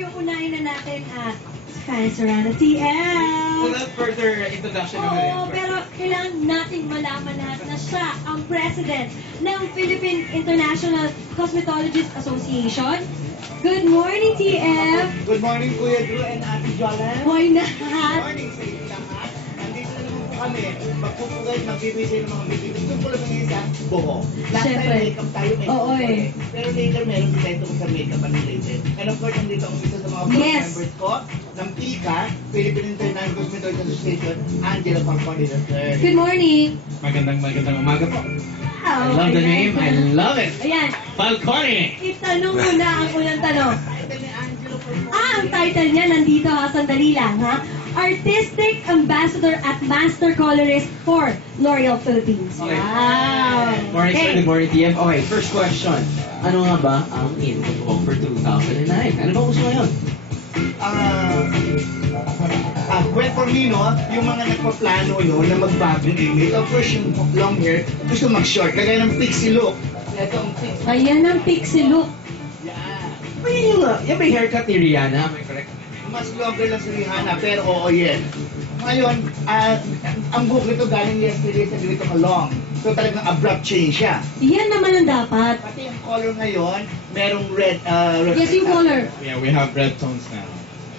yung unahin na natin at Fanny Serrano, TL. Without further introduction Oo, pero kailangan nating malaman lahat na siya ang president ng Philippine International Cosmetologist Association. Good morning, TF! Good morning, Kuya Drew and Ate Jolan. Why not? Good morning sa inyo lahat. Nandito na naman po kami. Magpupugay, magbibigay ng mga bibigay. Gusto ko lang ng isang buhok. Last Siyempre. time, makeup tayo. Oo, eh. Pero later, meron din tayo tungkol sa makeup unrelated. And of course, nandito ang isa sa mga board Yes. members ko ng PICA, Philippine International Cosmetological Association, Angela Falcone III. Good morning! Magandang umaga po. I Oh, love the ayan. name. I love it. Ayan, Falcone. itanong mo na ang unang tanong. Title ni Angela Falcone. Ang title niya nandito ha, sandali lang ha. Artistic Ambassador at Master Colorist for L'Oreal Philippines. Okay. Wow! Morning, sir. Okay. Good morning, TM. Okay, first question. Ano nga ba ang in for 2009? Ano ba gusto mo yun? Well, for me, no, yung mga nagpaplano yun na magbagong image, of course, yung long hair, gusto mag-short, kagaya ng pixie look. Ito ang pixie. Ayan ang pixie look. Yan. Ay, yun nga. Yan ba yung haircut ni Rihanna? Am I correct? Mas longer lang si Rihanna, pero oo yan. Ngayon, ang buhok nito galing yesterday sa ganito ka-long. So talagang abrupt change siya. Yan naman ang dapat. Pati yung color ngayon, merong red. Yes, yung color. Yeah, we have red tones now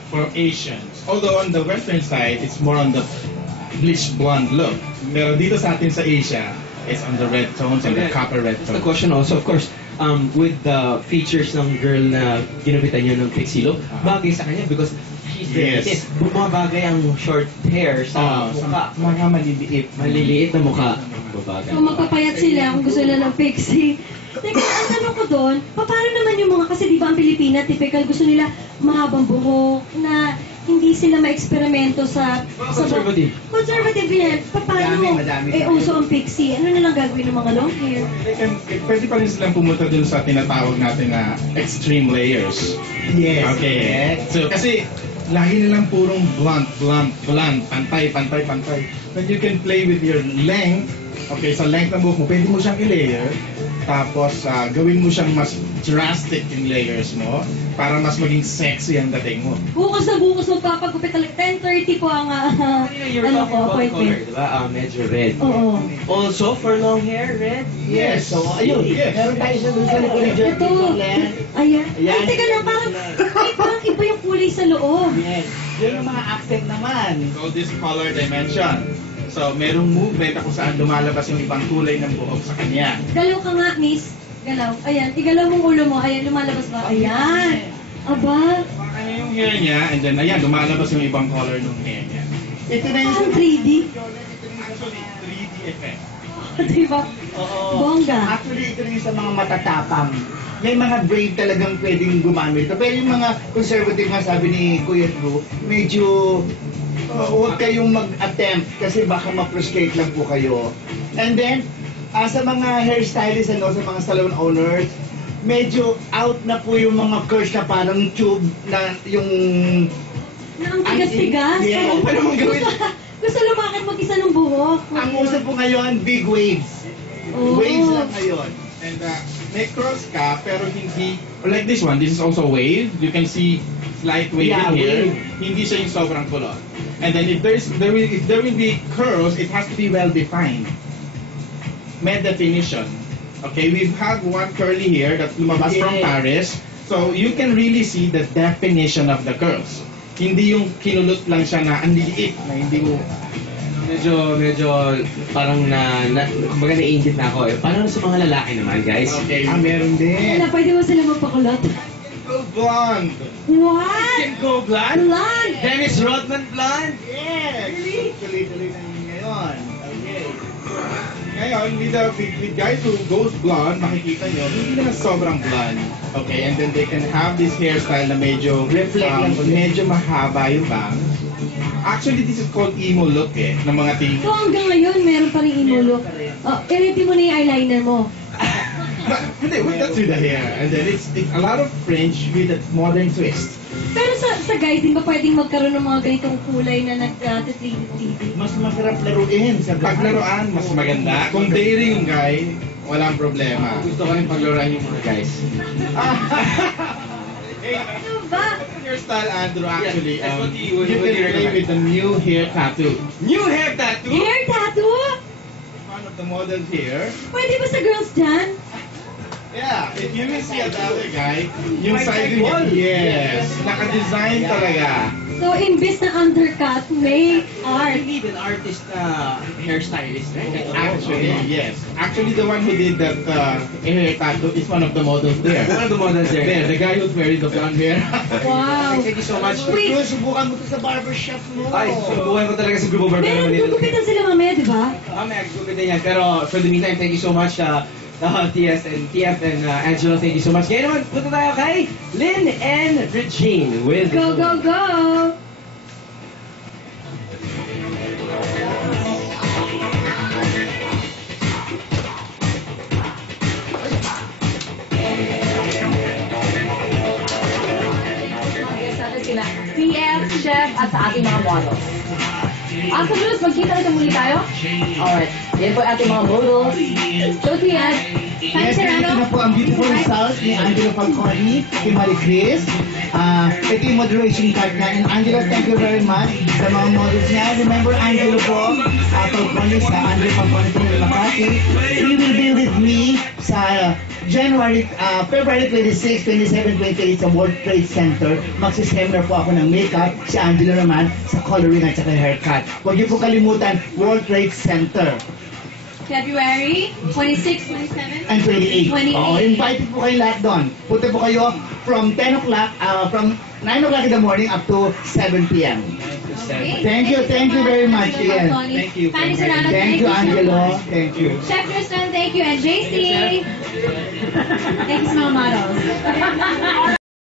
for Asians. Although on the Western side, it's more on the bleach blonde look. Pero dito sa atin sa Asia, it's on the red tones and the copper red That's the tones. question also, of course, with the features ng girl na ginupitan niya ng pixie look, bagay sa kanya because she's Yes. yes. Bumabagay ang short hair sa mukha. Mga maliliit. Maliliit na mukha. Babagay. Kung magpapayat sila, kung gusto nila ng pixie. Teka, ang tanong ko doon, paano naman yung mga, kasi di ba ang Pilipina, typical, gusto nila mahabang buhok, na hindi sila ma-eksperimento sa... Conservative. Conservative yan. Paano? Madami. Uso ang pixie. Ano na lang gagawin ng mga long hair? Pwede pa rin silang pumunta dun sa tinatawag natin na extreme layers. Yes. Okay. So, kasi lagi nilang purong blunt, pantay. But you can play with your length. Okay, sa length ng buhok mo, pwede mo siyang i-layer. Tapos, gawin mo siyang mas drastic yung layers mo para mas maging sexy ang dating mo. Bukas na bukas magpapagupit talaga. 10:30 po ang You're ano talking ko, about color, appointment. diba? Medyo red. Oo. Also, for long hair, red? Yes. So, ayun. Yes. Meron tayo sa dun sa likod ni Jordan. Ito. Ayan. Ayan. Ay, teka lang, parang iba yung kulay sa loob. Yes. Yun yung mga accent naman. So, this color dimension. So, merong movement kung saan lumalabas yung ibang kulay ng buhok sa kanya. Galaw ka nga, miss. Galaw. Ayan. Igalaw mong ulo mo. Ayan, lumalabas ba? Ayan. Aba. Kaya yung hair niya, and then, ayan, lumalabas yung ibang color ng hair niya. Ito na yung... Parang 3D. Actually, 3D effect. Diba? Oo. Bongga. Actually, ito rin sa mga matatapang. May mga brave talagang pwedeng gumamit ito. Pero yung mga conservative nga sabi ni Kuya Drew, medyo huwag kayong mag-attempt kasi baka ma-frustrate lang po kayo. And then, sa mga hairstylists and sa mga salon owners, medyo out na po yung mga curls na parang tube na yung... Na ang tigas-tigas. Yeah. Parang- Ano mong gawin? Gusto lumakad mag-isa ng buhok. Ang uso po ngayon, big waves. Oo. Waves lang ngayon. And may curls ka, pero hindi, like this one, this is also wave. You can see slight wave Yeah, in here. wave. Hindi siya yung sobrang kulot. And then if there will be curls, it has to be well defined. May definition. Okay, we've had one curly here that lumabas from Yeah. Paris. So you can really see the definition of the curls. Hindi yung kinulot lang siya na ang liliit na hindi mo. Medyo parang kumbaga naiingit na ako eh. Paano sa mga lalaki naman, guys? Okay. Meron din. Wala, pwede mo sila magpakulot. Go blonde. What? Can go blonde? Blonde! Dennis Rodman blonde? Yes! Tuloy-tuloy na yun ngayon. Okay. Ngayon, with guys who goes blonde, makikita nyo, hindi naman sobrang blonde. Okay, and then they can have this hairstyle na medyo Reflect lang ulit. medyo mahaba yung bangs. Actually, this is called emo look eh, ng mga teen. So hanggang ngayon, meron pa rin emo look. Oh, i-ready mo na yung eyeliner mo. Hindi, we got through the hair. And then it's a lot of fringe with a modern twist. Pero sa guys, di ba pwedeng magkaroon ng mga ganitong kulay na nag-3D? Mas masarap laruin sa Paglaruan, mas maganda. Kung daring yung guy, walang problema. Gusto ko rin paglaruan yung mga guys. Hey, Ano ba? your style, Andrew, actually, Yes, what do you you can play recommend? with the new hair tattoo. New hair tattoo? Hair tattoo? One of the models here. Pwede ba sa girls dyan? Yeah, if you will see another guy, yung May side wall. niya, yes, naka-design talaga. So, imbis na undercut, may art. You need an artist hairstylist, right? Actually, yes. Actually, the one who did that hair tattoo is one of the models there. One of the models there. There, the guy who's wearing the blonde hair. Wow. Thank you so much. Wait. Bro, subukan mo to sa barbershop mo. Ay, subukan ko talaga sa Grupo Barbero Meron Manila. gugupitan sila mamaya, di ba? Mamaya, gugupitan yan. Pero for the meantime, thank you so much, TF and Angelo, thank you so much. Kaya naman, punta tayo kay Lynn and Regine with... Go, go, go! Guest natin sila TF, Chef, at sa ating mga models. After this, magkita rin muli tayo? Alright. Yan po ating mga models. So, TF, Yes, ito na po ang beautiful results ni Angelo Falconi, ni Marie Chris. Ito yung moderation card niya. And Angelo, thank you very much sa mga models niya. Remember, Angelo po, Falconi sa Angelo Falconi po ng Makati. He will be with me sa February 26, 27, 28 sa World Trade Center. Magsiseminar po ako ng makeup. Si Angelo naman sa coloring at saka haircut. Huwag niyo po kalimutan, World Trade Center. February 26, 27. And 28. 28. Oo, invited po kayo lahat doon. Punta po kayo from 10 o'clock, from 9 o'clock in the morning up to 7 p.m. Okay. Thank you very much, Ian. Thank you. Fanny Serrano, Thank you, so Angelo. much. Thank you. Chef Tristan, thank you. And JC. Thank you sa mga models.